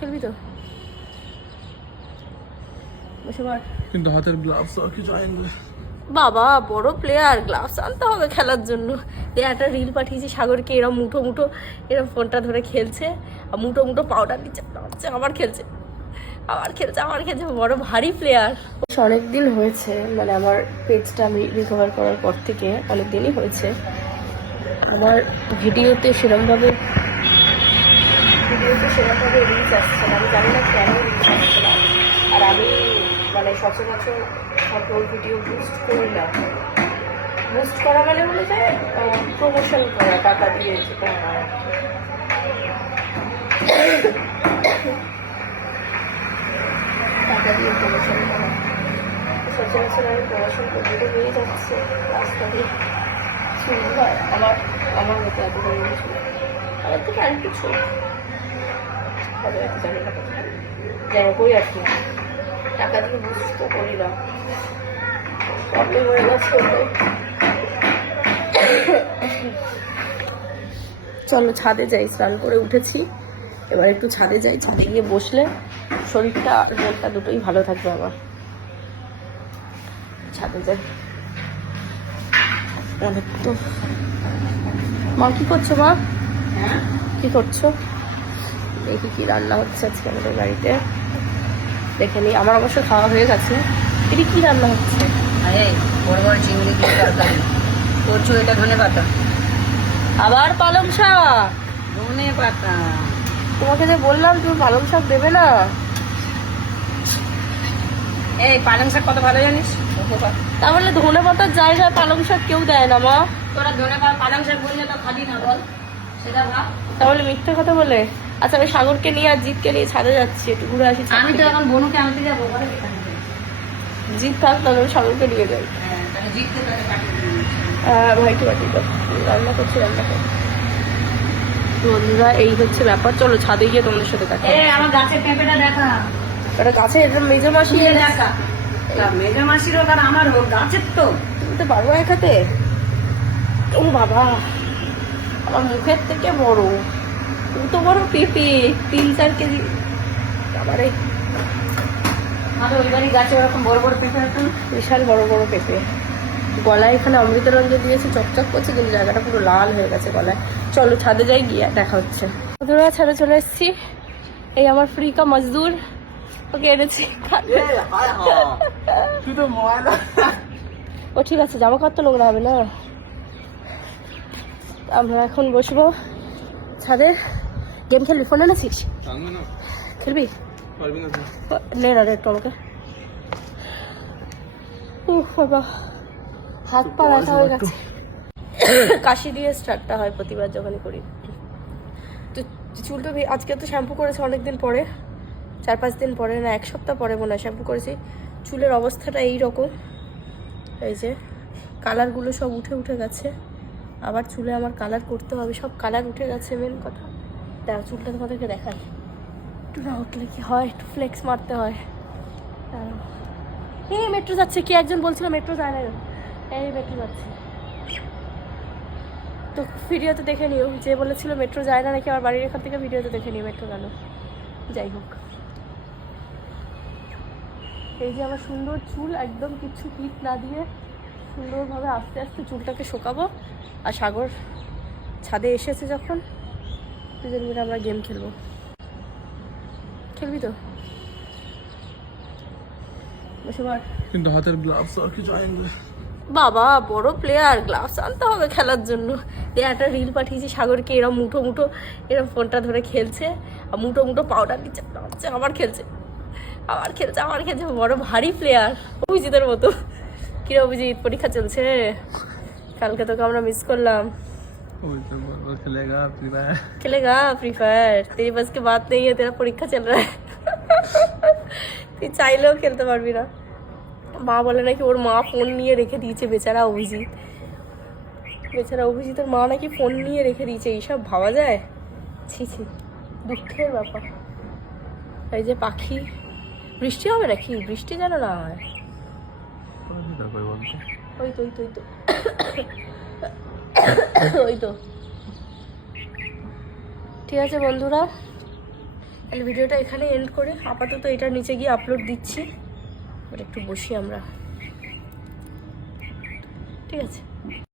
খেলবি তো? বসে পড়। কিন্তু হাতের গ্লাভস আর কিছু আনবে। বাবা বড় প্লেয়ার, গ্লাভস আনতে হবে খেলার জন্য। দিয়ে একটা রিল পাঠিয়েছি সাগরকে, এরম মুঠো মুঠো এরম ফোনটা ধরে খেলছে আর মুঠো মুঠো পাউডার দিচ্ছে, আবার খেলছে বড় ভারী প্লেয়ার। অনেক দিন হয়েছে, মানে আমার পেজটা আমি রিকভার করার পর থেকে অনেক দিনই হয়েছে। আমার ভিডিওতে সেরকমভাবে রিচ আসছে না, আমি জানি না কেন রিচ আসছে না। আর আমি মানে সচরাচর সকল ভিডিও বুস্ট করি না। বুস্ট করা মানে বলে যে প্রমোশন করা, টাকা দিয়ে যেটা হয়। টাকা দিয়ে প্রমোশন করা, সচরাচর আমি প্রমোশন করতে হয়ে যাচ্ছে রাস্তায়। শুরু হয় আমার মতো এত হয়ে গেছিল, আমার থেকে আর কিছু হবে জানি না যেমন কই আর কি, টাকা দিয়ে বুঝতে তো করি না, প্রবলেম হয়ে গেছে। চলো ছাদে যাই, স্নান করে উঠেছি, এবার একটু ছাদে যাই। ছাদে গিয়ে বসলে শরীরটা আর মনটা দুটোই ভালো থাকবে আমার। ছাদে যাই। অনেক তো। মা কি করছো? মা কি করছো? দেখি কি রান্না হচ্ছে আজকে আমাদের বাড়িতে, দেখে নি। আমার অবশ্য খাওয়া হয়ে গেছে। এটি কি রান্না হচ্ছে? আরে বড় বড় চিংড়ি দিয়ে তরকারি করছো, এটা ধনে পাতা। আবার পালং শাক? ধনে পাতা তোমাকে যে বললাম তুমি পালং শাক দেবে না। এই পালং শাক কত ভালো জানিস? তাহলে ধনে পাতার জায়গায় পালং শাক কেউ দেয় না মা। তোরা ধনে পালং শাক বললে তো খাবি না, বল সেটা ভাব। তাহলে মিথ্যে কথা বলে। আচ্ছা আমি সাগরকে নিয়ে আর জিৎকে নিয়ে ছাদে যাচ্ছি, একটু ঘুরে আসি। আমি তো এখন বনুকে আনতে যাবো, বলে জিৎ থাক, তাহলে আমি সাগরকে নিয়ে যাই। হ্যাঁ তাহলে জিততে তাহলে পাঠিয়ে দিবি। ভাইকে পাঠিয়ে দাও, রান্না করছি, রান্না করো। বন্ধুরা এই হচ্ছে ব্যাপার, চলো ছাদে গিয়ে তোমাদের সাথে দেখা। আমার গাছের পেঁপেটা দেখা, এটা গাছে, এটা মেজো মাসি দেখা মেঘা মাসির হোক আর আমার হোক, গাছের তো। তুমি তো পারবো একাতে। ও বাবা, আমার মুখের থেকে বড়, তুমি তো বড় পেঁপে, 3-4 কেজি। আবারে আমাদের ওই বাড়ির গাছে ওরকম বড় বড় পেঁপে আছে, বিশাল বড় বড় পেঁপে। গলায় এখানে অমৃত রঞ্জন দিয়েছে, চকচক করছে, কিন্তু জায়গাটা পুরো লাল হয়ে গেছে গলায়। চলো ছাদে যাই, গিয়ে দেখা হচ্ছে। বন্ধুরা ছাদে চলে এসেছি, এই আমার ফ্রি কা মজদুর, ওকে এনেছি। ও ঠিক আছে, জামা কাপড় তো নোংরা হবে না। আমরা এখন বসবো ছাদে। গেম খেলবি? ফোন এনেছিস? খেলবি? নে না একটু আমাকে। বাবা হাত পা ব্যথা হয়ে গেছে। কাশি দিয়ে স্টার্টটা হয় প্রতিবার যখনই করি। তো চুলটা আজকে তো শ্যাম্পু করেছে অনেকদিন পরে, 4-5 দিন পরে, না 1 সপ্তাহ পরে মনে হয় শ্যাম্পু করেছি। চুলের অবস্থাটা এই রকম, এই যে কালারগুলো সব উঠে উঠে গেছে। আবার চুলে আমার কালার করতে হবে, সব কালার উঠে গেছে। মেন কথা দেখো, চুলটা তোমাদেরকে দেখাই, একটু না উঠলে কি হয়, একটু ফ্লেক্স মারতে হয়। এই মেট্রো যাচ্ছে, কি একজন বলছিল মেট্রো যায় না, এই মেট্রো যাচ্ছে। তো ভিডিওতে দেখে নিও, যে বলেছিল মেট্রো যায় না নাকি আমার বাড়ির এখান থেকে, ভিডিওতে দেখে নিও মেট্রো গেল। যাই হোক, এই যে আমার সুন্দর চুল, একদম কিছু হিট না দিয়ে সুন্দরভাবে আস্তে আস্তে চুলটাকে শোকাবো। আর সাগর ছাদে এসেছে যখন, দুজন মিলে আমরা গেম খেলবো। খেলবি তো? বসে পড়। কিন্তু হাতের গ্লাভস আর কিছু আনবে। বাবা বড় প্লেয়ার, গ্লাভস আনতে হবে খেলার জন্য। দিয়ে একটা রিল পাঠিয়েছি সাগরকে, এরম মুঠো মুঠো এরম ফোনটা ধরে খেলছে আর মুঠো মুঠো পাউডার দিচ্ছে, আবার খেলছে বড় ভারী প্লেয়ার, অভিজিতের মতো। কিরে অভিজিৎ, পরীক্ষা চলছে? কালকে তোকে আমরা মিস করলাম। खेलेगा फ्री फायर, तेरी बस की बात नहीं है, तेरा परीक्षा चल रहा है। তুই চাইলেও খেলতে পারবি না। মা বলে নাকি ওর মা ফোন নিয়ে রেখে দিয়েছে, বেচারা অভিজিতের মা নাকি ফোন নিয়ে রেখে দিয়েছে। এইসব ভাবা যায়? ছি ছি, দুঃখের ব্যাপার। এই যে পাখি, বৃষ্টি হবে নাকি? বৃষ্টি যেন না হয়। ওই তো ঠিক আছে বন্ধুরা, তাহলে ভিডিওটা এখানে এন্ড করে আপাতত এটা নিচে গিয়ে আপলোড দিচ্ছি। এবার একটু বসি আমরা, ঠিক আছে?